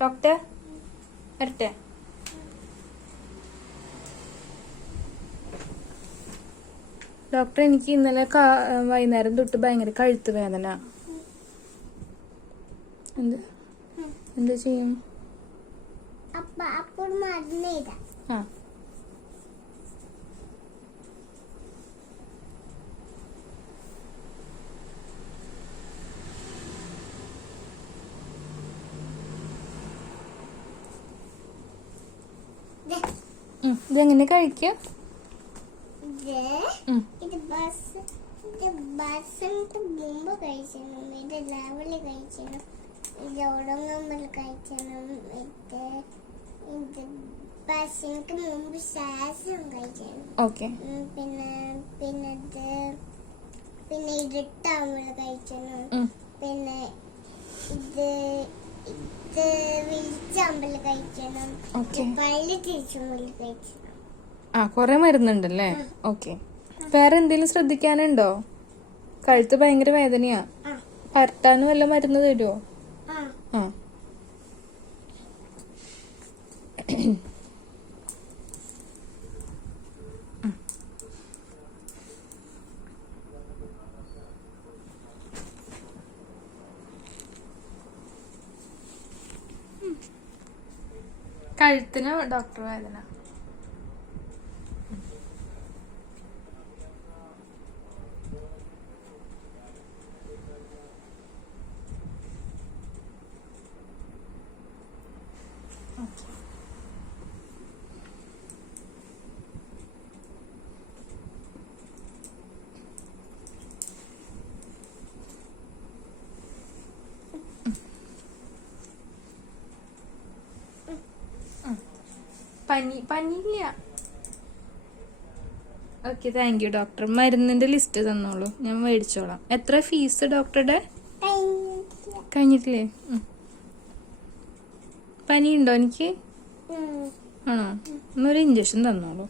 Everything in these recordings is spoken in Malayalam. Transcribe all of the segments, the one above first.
ഡോക്ടർ വരട്ടെ. ഡോക്ടർ, എനിക്ക് ഇന്നലെ വൈകുന്നേരം തൊട്ട് ഭയങ്കര കഴുത്ത് വേദന. എന്ത് ചെയ്യും? ആ ഇതെങ്ങനെ കഴിക്ക? മുമ്പ് കഴിച്ചണം, ഇത് രാവിലെ കഴിച്ചണം, ഇത് ഉറങ്ങുമ്പോൾ കഴിച്ചണം, ഇത് ഭക്ഷണക്ക് മുമ്പ് ശ്വാസം കഴിച്ചണം. ഓക്കെ. പിന്നെ ഇരുട്ടാകുമ്പോൾ കഴിച്ചണം. പിന്നെ ഇത് വിളിച്ചാകുമ്പോൾ കഴിച്ചണം. പള്ളി തിരിച്ചുമ്പോൾ കഴിച്ചണം. കൊറേ മരുന്നുണ്ടല്ലേ? ഓക്കെ. വേറെ എന്തെങ്കിലും ശ്രദ്ധിക്കാനുണ്ടോ? കഴുത്ത് ഭയങ്കര വേദനയാ. പരട്ടാനും വല്ല മരുന്ന് തരുമോ? ആ കഴുത്തിന് ഡോക്ടർ വേദന. പനിയില്ല. Okay, thank you doctor. മരുന്നിന്റെ ലിസ്റ്റ് തന്നോളൂ, ഞാൻ മേടിച്ചോളാം. എത്ര ഫീസ് ഡോക്ടറുടെ? കഴിഞ്ഞിട്ടില്ലേ? പനിയുണ്ടോ എനിക്ക്? ആണോ? എന്നൊരു ഇഞ്ചക്ഷൻ തന്നോളൂ,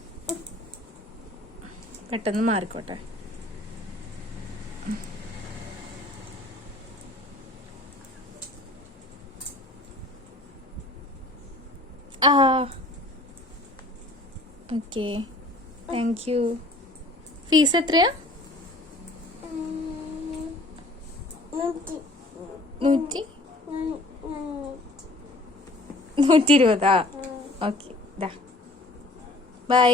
പെട്ടെന്ന് മാറിക്കോട്ടെ. Okay, thank you. ഫീസ് എത്രയാ? 120. Okay, by.